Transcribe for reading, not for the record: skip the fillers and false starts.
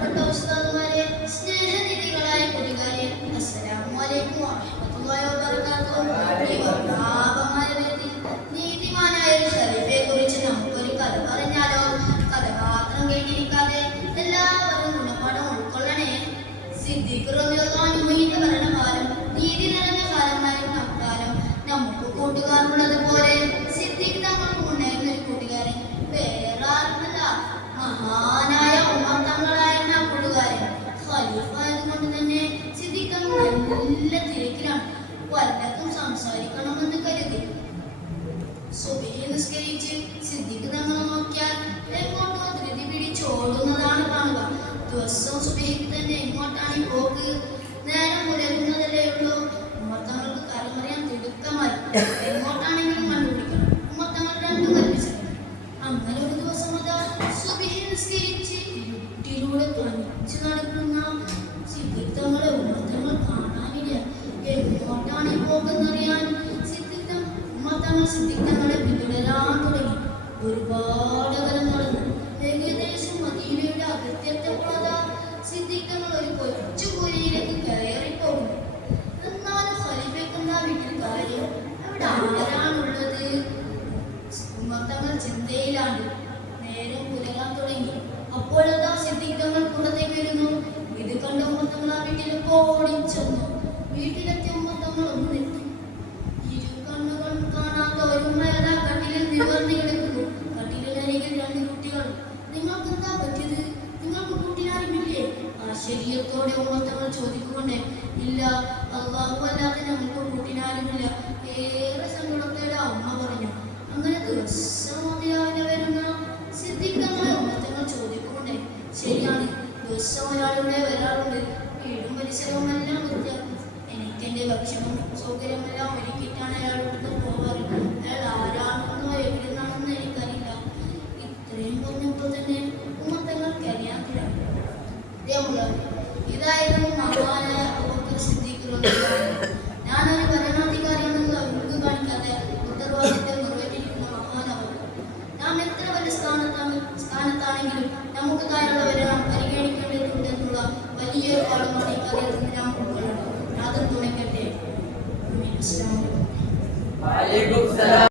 ബഹുമാനപ്പെട്ട ഉസ്താദുമാരെ, സ്നേഹനിധികളായ കൂട്ടുകാരെ, അസ്സലാമു അലൈക്കും വറഹ്മത്തുള്ളാഹി വബറകാതുഹു. ഈ പാപമായ വേദിയിൽ നീതിമാനായ ഒരു ഖലീഫയെ കുറിച്ച് നമുക്കൊരു കഥ പറഞ്ഞാലോ? കഥ മാത്രം കേട്ടിരിക്കാതെ എല്ലാവരും ഗുണപാഠം ഉൾക്കൊള്ളണേ. സിദ്ദീഖ് റളിയല്ലാഹു അൻഹുവിന്റെ ഭരണകാലം നീതി നിറഞ്ഞ കാലമായിരുന്ന അക്കാലം നമുക്ക് കൂട്ടുകാരുള്ളത് പോലെ സിദ്ദീഖ് തങ്ങൾക്ക് ഉണ്ടായിരുന്ന ഒരു കൂട്ടുകാരൻ വേറെ ആരുമല്ല, മഹാനായ ഉമർ തങ്ങളായിരുന്ന കൂട്ടുകാരൻ. ഖലീഫ ആയതുകൊണ്ട് തന്നെ സിദ്ദീഖ് തങ്ങൾ നല്ല തിരക്കിലാണ്. വല്ലതും സംസാരിക്കണമെന്ന് കരുതി സുബഹി നിസ്കരിച്ച് സിദ്ദീഖ് തങ്ങൾ നോക്കിയാൽ എങ്ങോട്ടോ ധൃതി പിടിച്ചോടുന്നതാണ് കാണുക. ദിവസം സുബഹിക്ക് തന്നെ എങ്ങോട്ടാണ് ഈ പോക്ക്? നേരം പുലരുന്നതല്ലേ ഉള്ളൂ. ഉമർ തങ്ങൾക്ക് കാലമറിയാൻ തിടുക്കമായി. എങ്ങോട്ടാണെങ്കിലും കണ്ടുപിടിക്കണം. ഉമർ തങ്ങൾ രണ്ടും കൽപ്പിച്ചു. അങ്ങനെ ഒരു ദിവസം അതാ സുബഹി നിസ്കരിച്ച് ഇരുട്ടിലൂടെ തനിച്ച് നടക്കുന്ന സിദ്ദീഖ് തങ്ങളെ ഉമർ തങ്ങൾ കാണാനില്ല. എങ്ങോട്ടാണ് ഈ പോക്കെന്നറിയാൻ ഉമർ തങ്ങൾ സിദ്ദീഖ് തങ്ങളെ പിന്തുടരാൻ തുടങ്ങി. ഒരുപാട് അകലം നടന്നു. ഏകദേശം മദീനയുടെ അകത്തെത്തിയപ്പോൾ സിദ്ദീഖ് തങ്ങൾ ഒരു കൊച്ചു കുഴിയിലേക്ക് കയറിപ്പോകുന്നു. എന്നാലും ഖലീഫയ്ക്കുന്ന വീട്ടിൽ കാര്യം അവിടെ ആരാണുള്ളത്? ഉമർ തങ്ങൾ ചിന്തയിലാണ്. നേരം പുലരാൻ തുടങ്ങി. അപ്പോഴതാ സിദ്ദീഖ് തങ്ങൾ പുറത്തേക്ക് വരുന്നു. ഇത് കണ്ട ഉമർ തങ്ങൾ ആ വീട്ടിലേക്ക് ഓടിച്ചെന്നു. വീട്ടിലെത്തിയ ഉമർ തങ്ങൾ ഒന്ന് നെറ്റി. ഇരു കണ്ണുകൾ കാണാത്ത ഒരു ഉമ്മയതാ കട്ടിലിൽ നിവർന്നു കിടക്കുന്നു. കട്ടിലിനരികിൽ രണ്ട് കുട്ടികൾ. നിങ്ങൾക്ക് എന്താ പറ്റിയത്? നിങ്ങൾക്ക് കൂട്ടിനാരുമില്ലേ? ആശ്ചര്യത്തോടെ ഉമർ തങ്ങൾ ചോദിക്കുകൊണ്ട്, ഇല്ല, അല്ലാഹു അല്ലാതെ ഞങ്ങൾക്ക് കൂട്ടിനാരുമില്ല. ഏറെ സങ്കടത്തോടെ ഉമ്മ പറഞ്ഞു. അങ്ങനെ ദിവസം മതിയാവിനെ വരുന്ന സിദ്ദീഖ് തങ്ങളെ ഉമർ തങ്ങൾ ചോദിക്കുകൊണ്ട്, ശരിയാണ്, ദിവസം ഒരാളുടെ വരാറുണ്ട്. വീടും പരിസരവും എല്ലാം വൃത്തിയാക്കും. എനിക്ക് എൻ്റെ ഭക്ഷണവും സൗകര്യമെല്ലാം ഒരുക്കിയിട്ടാണ് അയാളോട് പോവാറ്. അയാൾ ആരാണെന്നോ എവിടുന്നാണെന്നോ എനിക്കറിയില്ല. ഇത്രയും പറഞ്ഞപ്പോൾ തന്നെ ഉമർ തങ്ങൾക്ക് അറിയാൻ തുടങ്ങി. ഇതായിരുന്നു മഹാനായ അബൂബക്കർ സിദ്ദീഖ് റളിയല്ലാഹു അൻഹു. ഞാനൊരു ഭരണാധികാരിയാണെന്ന് അവർക്ക് കാണിക്കാതെ ഉത്തരവാദിത്തം നിറവേറ്റിയിരിക്കുന്ന മഹാനവർ. നാം എത്ര വലിയ സ്ഥാനത്താണെങ്കിലും നമുക്ക് താഴെയുള്ളവരെ നാം പരിഗണിക്കേണ്ടതുണ്ടെന്നുള്ള വലിയൊരു പാഠമാണ് ഈ കഥയിൽ നിന്ന് നാം ഉൾക്കൊള്ളണം. യാതൊരു തുണയ്ക്കട്ടെ. അസ്സലാമു അലൈക്കും.